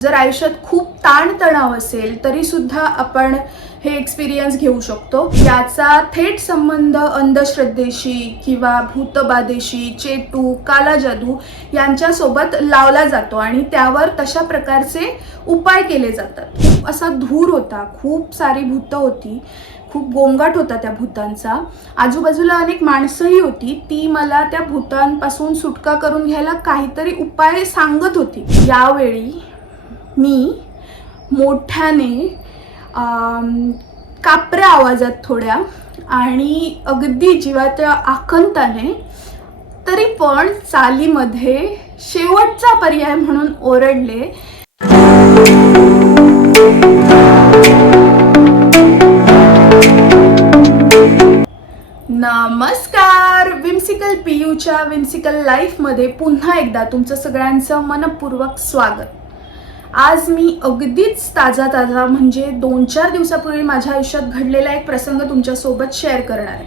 जर आयुष्यात खूप ताणतणाव असेल तरी सुद्धा आपण हे एक्सपिरियन्स घेऊ शकतो. याचा थेट संबंध अंधश्रद्धेशी किंवा भूतबाधेशी, चेटू, काला जादू यांच्यासोबत लावला जातो आणि त्यावर तशा प्रकारचे उपाय केले जातात. खूप असा धूर होता, खूप सारी भूतं होती, खूप गोंगाट होता त्या भूतांचा. आजूबाजूला अनेक माणसंही होती. ती मला त्या भूतांपासून सुटका करून घ्यायला काहीतरी उपाय सांगत होती. यावेळी मी मोठ्याने कापऱ्या आवाजात थोड्या आणि अगदी जीवाच्या आकंताने तरी पण चालीमध्ये शेवटचा पर्याय म्हणून ओरडले, नमस्कार. विम्सिकल पीयूच्या विम्सिकल लाईफमध्ये पुन्हा एकदा तुमचं सगळ्यांचं मनपूर्वक स्वागत. आज मी अगदीच ताजा म्हणजे 2-4 दिवसापूर्वी माझ्या आयुष्यात घडलेला एक प्रसंग तुमच्यासोबत शेअर करणार आहे.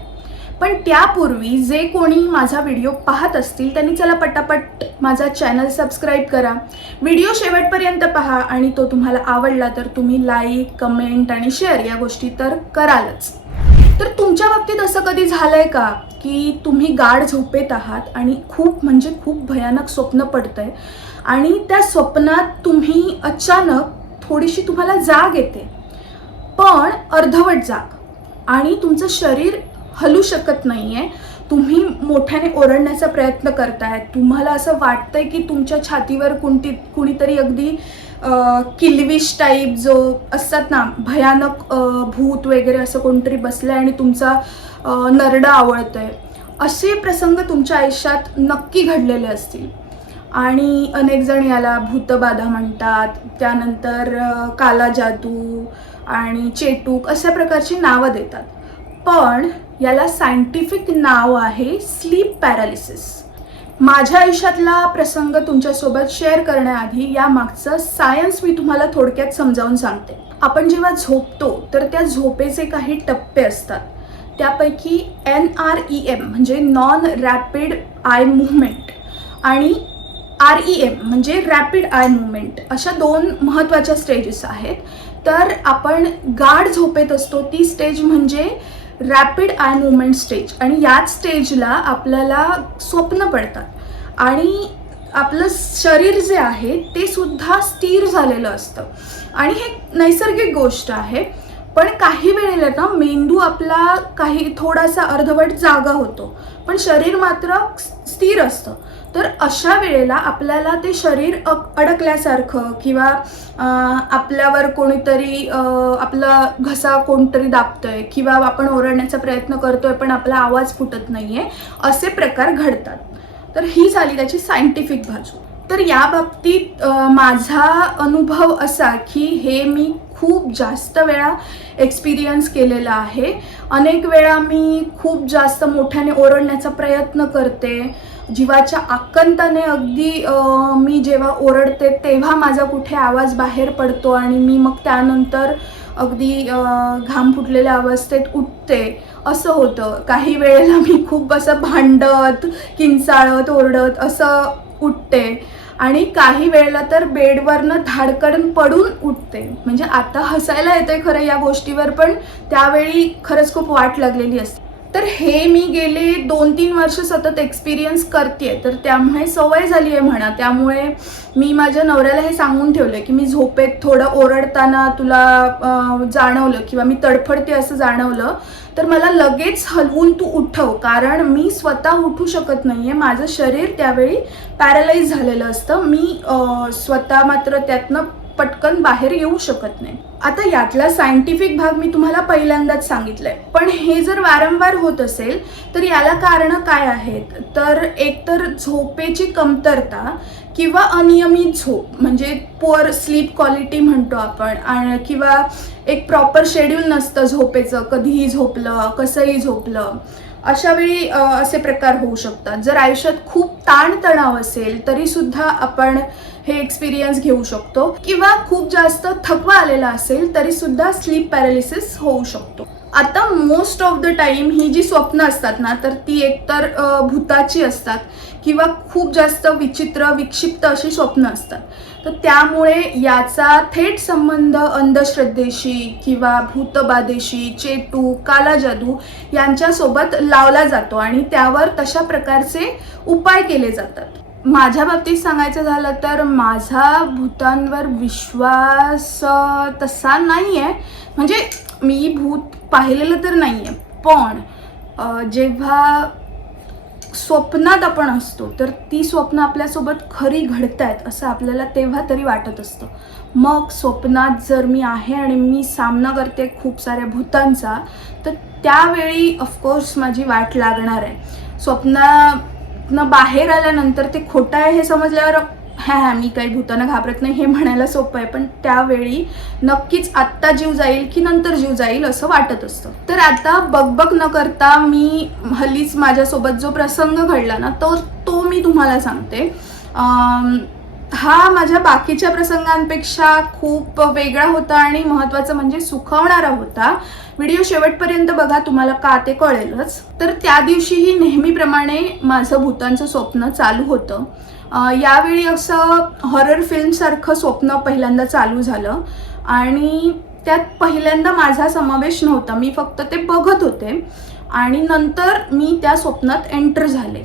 पण त्यापूर्वी जे कोणी माझा व्हिडिओ पाहत असतील त्यांनी चला पटापट माझा चॅनल सबस्क्राईब करा, व्हिडिओ शेवटपर्यंत पहा आणि तो तुम्हाला आवडला तर तुम्ही लाईक, कमेंट आणि शेअर या गोष्टी तर करालच. तर तुमच्या बाबतीत असं कधी झालंय का की तुम्ही गाढ झोपेत आहात आणि खूप भयानक स्वप्न पडतंय आणि त्या स्वप्नात तुम्ही अचानक थोडीशी तुम्हाला जाग येते, पण अर्धवट जाग, आणि तुमचं शरीर हलू शकत नाहीये. तुम्ही मोठ्याने ओरडण्याचा प्रयत्न करताय. तुम्हाला असं वाटतंय की तुमच्या छातीवर कुणीतरी अगदी किल्विश टाईप जो असतात ना, भयानक भूत वगैरे असं कोणतरी बसलंय आणि तुमचा नरडा आवळतोय. असे प्रसंग तुमच्या आयुष्यात नक्की घडलेले असतील आणि अनेक जण याला भूतबाधा म्हणतात. त्यानंतर काला जादू आणि चेटूक अशा प्रकारची नावं देतात. पण याला सायंटिफिक नाव आहे स्लीप पॅरालिसिस. माझ्या आयुष्यातला प्रसंग तुमच्यासोबत शेअर करण्याआधी यामागचं सायन्स मी तुम्हाला थोडक्यात समजावून सांगते. आपण जेव्हा झोपतो तर त्या झोपेचे काही टप्पे असतात. त्यापैकी NREM म्हणजे नॉन रॅपिड आय मूव्हमेंट आणि REM म्हणजे रॅपिड आय मूव्हमेंट अशा 2 महत्त्वाच्या स्टेजेस आहेत. तर आपण गाढ झोपेत असतो ती स्टेज म्हणजे रॅपिड आय मूव्हमेंट स्टेज, आणि याच स्टेजला आपल्याला स्वप्न पडतात आणि आपलं शरीर जे आहे ते सुद्धा स्थिर झालेलं असतं. आणि हे नैसर्गिक गोष्ट आहे. पण काही वेळेला ना मेंदू आपला थोडासा अर्धवट जागा होतो पण शरीर मात्र स्थिर असतं. तर अशा वेळेला आपल्याला ते शरीर अडकल्यासारखं किंवा आपल्यावर कोणीतरी आपला घसा कोणतरी दाबतोय किंवा आपण ओरडण्याचा प्रयत्न करतोय पण आपला आवाज फुटत नाहीये, असे प्रकार घडतात. तर ही झाली त्याची सायंटिफिक बाजू. तर या बाबतीत माझा अनुभव असा की हे मी खूप जास्त वेळा एक्सपिरियन्स केलेला आहे. अनेक वेळा मी खूप जास्त मोठ्याने ओरडण्याचा प्रयत्न करते, जीवाच्या आकंताने अगदी मी जेव्हा ओरडते तेव्हा माझा कुठे आवाज बाहेर पडतो आणि मी मग त्यानंतर अगदी घाम फुटलेल्या अवस्थेत उठते, असं होतं. काही वेळेला मी खूप असं भांडत, किंचाळत, ओरडत असं उठते आणि काही वेळेला तर बेडवरनं धाडकन पडून उठते. म्हणजे आता हसायला येतंय खरं या गोष्टीवर, पण त्यावेळी खरंच खूप वाट लागलेली असते. तर हे मी गेले 2-3 वर्ष सतत एक्सपिरियन्स करते, तर त्यामुळे सवय झाली आहे म्हणा. त्यामुळे मी माझ्या नवऱ्याला हे सांगून ठेवलं की मी झोपेत थोडं ओरडताना तुला जाणवलं किंवा मी तडफडते असं जाणवलं तर मला लगेच हलवून तू उठव, कारण मी स्वतः उठू शकत नाहीये. माझं शरीर त्यावेळी पॅरालाइज झालेलं असतं. मी स्वतः मात्र त्यातनं पटकन बाहेर येऊ शकत नाही. आता यातला सायंटिफिक भाग मी तुम्हाला पहिल्यांदाच सांगितलंय. पण हे जर वारंवार होत असेल तर याला कारणं काय आहेत? तर एकतर झोपेची कमतरता किंवा अनियमित झोप म्हणजे पुअर स्लीप क्वालिटी म्हणतो आपण, किंवा एक प्रॉपर शेड्यूल नसतं झोपेचं, कधीही झोपलं, कसंही झोपलं, अशा वेळी असे प्रकार होऊ शकतात. जर आयुष्यात खूप ताणतणाव असेल तरी सुद्धा आपण हे एक्सपिरियन्स घेऊ शकतो, किंवा खूप जास्त थकवा आलेला असेल तरी सुद्धा स्लीप पॅरालिसिस होऊ शकतो. आता मोस्ट ऑफ द टाइम ही जी स्वप्न असतात ना, तर ती एकतर भूताची असतात किंवा खूप जास्त विचित्र विक्षिप्त अशी स्वप्न असतात. तर त्यामुळे याचा थेट संबंध अंधश्रद्धेशी किंवा भूतबाधेशी, चेटू, काला जादू यांच्यासोबत लावला जातो आणि त्यावर तशा प्रकारचे उपाय केले जातात. माझ्या बाबतीत सांगायचं झालं तर माझा भूतांवर विश्वास तसा नाही आहे. म्हणजे मी भूत पाहिलेलं तर नाही आहे, पण जेव्हा स्वप्नात आपण असतो तर ती स्वप्न आपल्यासोबत खरी घडतायत असं आपल्याला तेव्हा तरी वाटत असतं. मग स्वप्नात जर मी आहे आणि मी सामना करते खूप साऱ्या भूतांचा, तर त्यावेळी ऑफकोर्स माझी वाट लागणार आहे. स्वप्नातनं बाहेर आल्यानंतर ते खोटं आहे हे समजल्यावर मी काही भूतांना घाबरत नाही हे म्हणायला सोपं आहे, पण त्यावेळी नक्कीच आत्ता जीव जाईल की नंतर जीव जाईल असं वाटत असतं. तर आता बकबक न करता मी हल्लीच माझ्यासोबत जो प्रसंग घडला ना तो मी तुम्हाला सांगते. हा माझ्या बाकीच्या प्रसंगांपेक्षा खूप वेगळा होता आणि महत्त्वाचं म्हणजे सुखावणारा होता. व्हिडिओ शेवटपर्यंत बघा, तुम्हाला का ते कळेलच. तर त्या दिवशीही नेहमीप्रमाणे माझं भूतांचं स्वप्न चालू होतं. यावेळी असं हॉरर फिल्मसारखं स्वप्न पहिल्यांदा चालू झालं आणि त्यात पहिल्यांदा माझा समावेश नव्हता. मी फक्त ते बघत होते आणि नंतर मी त्या स्वप्नात एंटर झाले.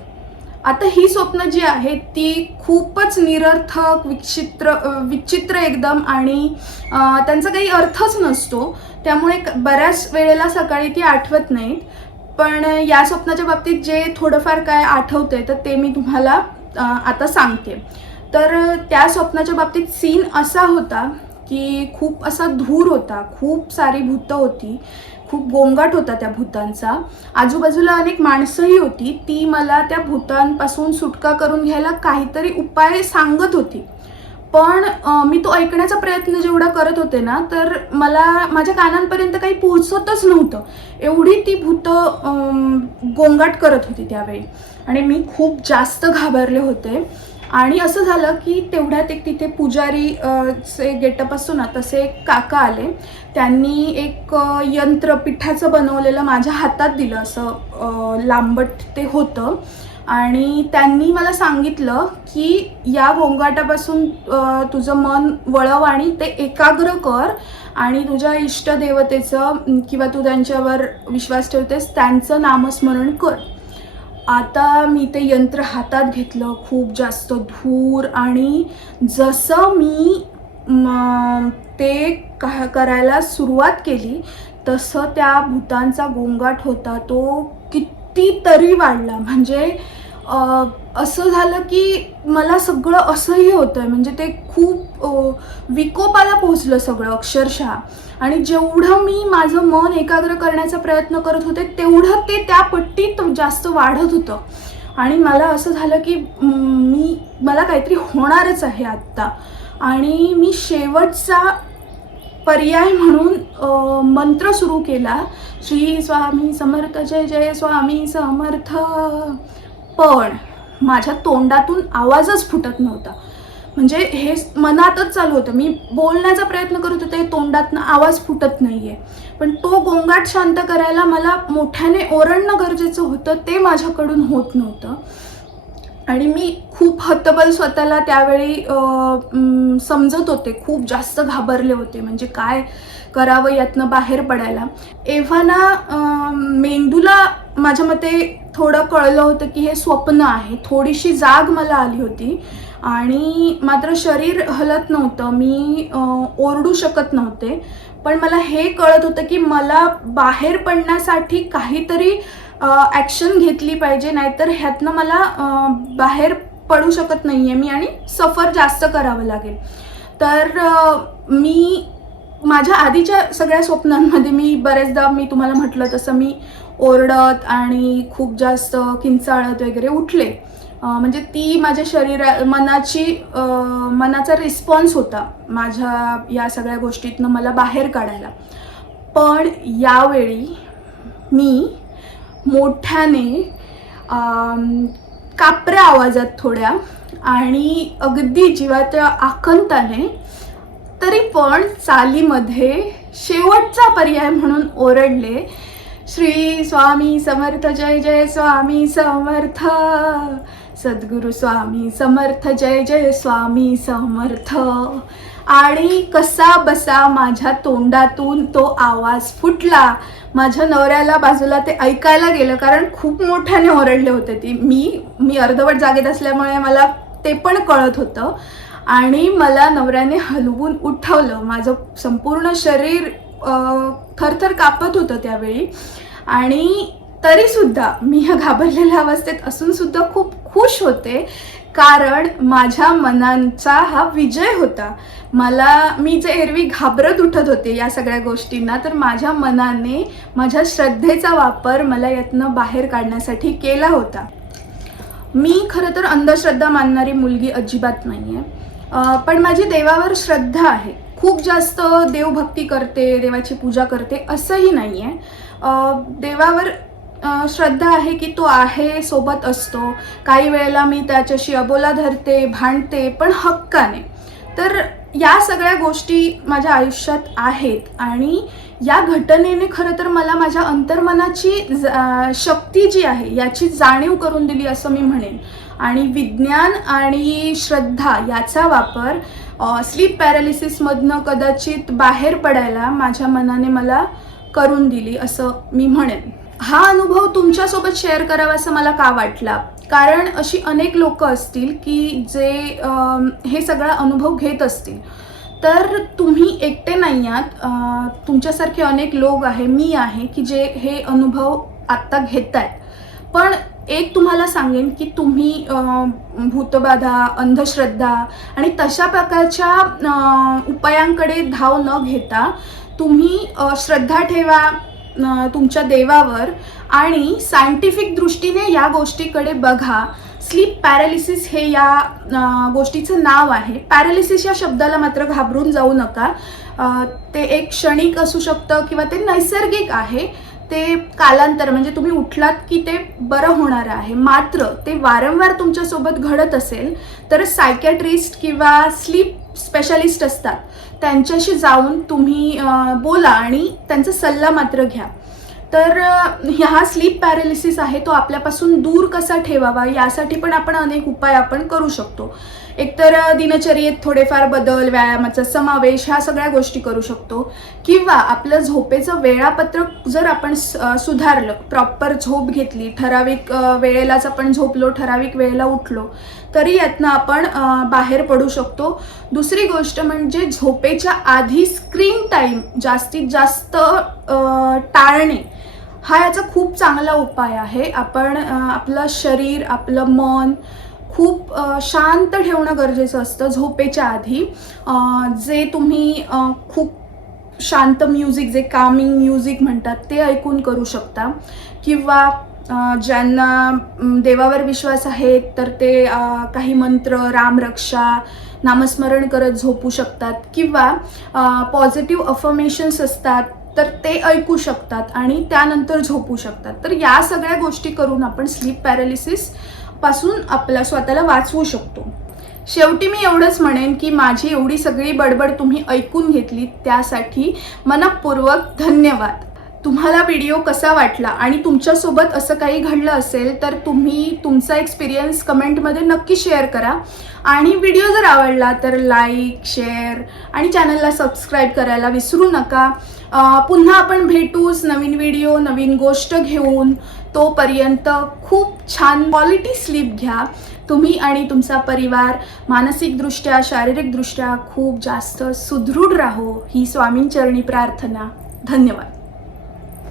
आता ही स्वप्न जी आहेत ती खूपच निरर्थक, विचित्र एकदम आणि त्यांचा काही अर्थच नसतो. त्यामुळे बऱ्याच वेळेला सकाळी ती आठवत नाहीत. पण या स्वप्नाच्या बाबतीत जे थोडंफार काय आठवते तर ते मी तुम्हाला आता सांगते. तर त्या स्वप्नाच्या बाबतीत सीन असा होता की खूप असा धूर होता, खूप सारी भूतं होती, खूप गोंगाट होता त्या भूतांचा. आजूबाजूला अनेक माणसंही होती. ती मला त्या भूतांपासून सुटका करून घ्यायला काहीतरी उपाय सांगत होती. पण मी तो ऐकण्याचा प्रयत्न जेवढा करत होते ना तर मला माझ्या कानांपर्यंत काही पोहोचतच नव्हतं. एवढी ती भूतं गोंगाट करत होती त्यावेळी आणि मी खूप जास्त घाबरले होते. आणि असं झालं की तेवढ्यात एक तिथे पुजारी चे गेटअप असतो ना तसे एक काका आले. त्यांनी एक यंत्र पिठाचं बनवलेलं माझ्या हातात दिलं. असं लांबट ते होतं आणि त्यांनी मला सांगितलं की या गोंगाटापासून तुझं मन वळव आणि ते एकाग्र कर आणि तुझ्या इष्टदेवतेचं किंवा तू त्यांच्यावर विश्वास ठेवतेस त्यांचं नामस्मरण कर. आता मी ते यंत्र हातात घेतलं, खूप जास्त धूर, आणि जसं मी ते करायला सुरुवात केली तसं त्या भूतांचा गोंगाट होता तो कितीतरी वाढला. म्हणजे असं झालं की मला सगळं असह्य होतं आहे. म्हणजे ते खूप विकोपाला पोचलं सगळं अक्षरशः. आणि जेवढं मी माझं मन एकाग्र करण्याचा प्रयत्न करत होते तेवढं ते त्या पट्टीत जास्त वाढत होतं. आणि मला असं झालं की मला काहीतरी होणारच आहे आत्ता. आणि मी शेवटचा पर्याय म्हणून मंत्र सुरू केला, श्री स्वामी समर्थ, जय जय स्वामी समर्थ. पण माझ्या तोंडातून आवाजच फुटत नव्हता. म्हणजे हे मनातच चालू होतं. मी बोलण्याचा प्रयत्न करत होते, तोंडातनं आवाज फुटत नाहीये. पण तो गोंगाट शांत करायला मला मोठ्याने ओरडणं गरजेचं होतं, ते माझ्याकडून होत नव्हतं. आणि मी खूप हतबल स्वतःला त्यावेळी समजत होते, खूप जास्त घाबरले होते. म्हणजे काय करावं यातनं बाहेर पडायला. एव्हाना मेंदूला माझ्या मते थोडं कळलं होतं की हे स्वप्न आहे. थोडीशी जाग मला आली होती आणि मात्र शरीर हलत नव्हतं. मी ओरडू शकत नव्हते. पण मला हे कळत होतं की मला बाहेर पडण्यासाठी काहीतरी ॲक्शन घेतली पाहिजे, नाहीतर ह्यातनं मला बाहेर पडू शकत नाही आहे मी आणि सफर जास्त करावं लागेल. तर मी माझ्या आधीच्या सगळ्या स्वप्नांमध्ये मी बरेचदा मी तुम्हाला म्हटलं तसं मी ओरडत आणि खूप जास्त किंचाळत वगैरे उठले. म्हणजे ती माझ्या मनाचा रिस्पॉन्स होता माझ्या या सगळ्या गोष्टीतनं मला बाहेर काढायला. पण यावेळी मी मोठ्याने कापऱ्या आवाजात थोड्या आणि अगदी जीवाच्या आकंताने तरी पण चालीमध्ये शेवटचा पर्याय म्हणून ओरडले, श्री स्वामी समर्थ, जय जय स्वामी समर्थ. सद्गुरू स्वामी समर्थ, जय जय स्वामी समर्थ. आणि कसा बसा माझ्या तोंडातून तो आवाज फुटला. माझ्या नवऱ्याला बाजूला ते ऐकायला गेलं, कारण खूप मोठ्याने ओरडले होते ती. मी अर्धवट जागेत असल्यामुळे मला ते पण कळत होतं. आणि मला नवऱ्याने हलवून उठवलं. माझं संपूर्ण शरीर थरथर कापत होतं त्यावेळी. आणि तरीसुद्धा मी ह्या घाबरलेल्या अवस्थेत असूनसुद्धा खूप खुश होते, कारण माझ्या मनाचा हा विजय होता. मी जे एरवी घाबरत उठत होते या सगळ्या गोष्टींना, तर माझ्या मनाने माझ्या श्रद्धेचा वापर मला यातनं बाहेर काढण्यासाठी केला होता. मी खरं तर अंधश्रद्धा मानणारी मुलगी अजिबात नाही आहे, पण माझी देवावर श्रद्धा आहे. खूप जास्त देवभक्ती करते, देवाची पूजा करते असंही नाही आहे. देवावर श्रद्धा आहे की तो आहे, सोबत असतो. काही वेळेला मी त्याच्याशी अबोला धरते, भांडते, पण हक्काने. तर या सगळ्या गोष्टी माझ्या आयुष्यात आहेत. आणि या घटनेने खरं तर मला माझ्या अंतर्मनाची शक्ती जी आहे याची जाणीव करून दिली असं मी म्हणेन. आणि विज्ञान आणि श्रद्धा याचा वापर स्लीप पॅरालिसिसमधनं कदाचित बाहेर पडायला माझ्या मनाने मला करून दिली असं मी म्हणेन. हा अनुभव तुमच्यासोबत शेअर करावा असं मला का वाटला, कारण अशी अनेक लोक असतील की जे हे सगळा अनुभव घेत असतील. तर तुम्ही एकटे नाही आहात. तुमच्यासारखे अनेक लोक आहे, मी आहे, की जे हे अनुभव आत्ता घेत आहेत. पण एक तुम्हाला सांगेन की तुम्ही भूतबाधा, अंधश्रद्धा आणि तशा प्रकारच्या उपायांकडे धाव न घेता तुम्ही श्रद्धा ठेवा तुमच्या देवावर आणि सायंटिफिक दृष्टीने या गोष्टीकडे बघा. स्लीप पॅरालिसिस हे या गोष्टीचं नाव आहे. पॅरालिसिस या शब्दाला मात्र घाबरून जाऊ नका. ते एक क्षणिक असू शकतं किंवा ते नैसर्गिक आहे. ते कालांतर म्हणजे तुम्ही उठलात की ते बरं होणार आहे. मात्र ते वारंवार तुमच्यासोबत घडत असेल तर सायकॅट्रिस्ट किंवा स्लीप स्पेशालिस्ट असतात, त्यांच्याशी जाऊन तुम्ही बोला आणि त्यांचा सल्ला मात्र घ्या. तर हा स्लीप पॅरालिसिस आहे तो आपल्यापासून दूर कसा ठेवावा यासाठी पण आपण अनेक उपाय आपण करू शकतो. एकतर दिनचर्येत थोडेफार बदल, व्यायामाचा समावेश, ह्या सगळ्या गोष्टी करू शकतो. किंवा आपलं झोपेचं वेळापत्रक जर आपण सुधारलं, प्रॉपर झोप घेतली, ठराविक वेळेलाच आपण झोपलो, ठराविक वेळेला उठलो, तरी यातनं आपण बाहेर पडू शकतो. दुसरी गोष्ट म्हणजे झोपेच्या आधी स्क्रीन टाईम जास्तीत जास्त टाळणे हा याचा खूप चांगला उपाय आहे. आपण आपलं शरीर, आपलं मन खूप शांत ठेवणं गरजेचं असतं झोपेच्या आधी. जे तुम्ही खूप शांत म्युझिक, जे कामिंग म्युझिक म्हणतात, ते ऐकून करू शकता. किंवा ज्यांना देवावर विश्वास आहे तर ते काही मंत्र, रामरक्षा, नामस्मरण करत झोपू शकतात. किंवा पॉझिटिव्ह अफर्मेशन्स असतात तर ते ऐकू शकतात आणि त्यानंतर झोपू शकतात. तर या सगळ्या गोष्टी करून आपण स्लीप पॅरालिसिस पासून आपल्या स्वतःला वाचवू शकतो. शेवटी मी एवढंच म्हणेन की माझी एवढी सगळी बडबड तुम्ही ऐकून घेतली त्यासाठी मनःपूर्वक धन्यवाद. तुम्हाला व्हिडिओ कसा वाटला आणि तुमच्यासोबत असं काही घडलं असेल तर तुम्ही तुमचा एक्सपिरियन्स कमेंटमध्ये नक्की शेअर करा. आणि व्हिडिओ जर आवडला तर लाईक, शेअर आणि चॅनलला सबस्क्राईब करायला विसरू नका. पुन्हा आपण भेटूच नवीन व्हिडिओ, नवीन गोष्ट घेऊन. तोपर्यंत खूप छान क्वालिटी स्लीप घ्या. तुम्ही आणि तुमचा परिवार मानसिकदृष्ट्या, शारीरिकदृष्ट्या खूप जास्त सुदृढ राहो ही स्वामींचरणी प्रार्थना. धन्यवाद.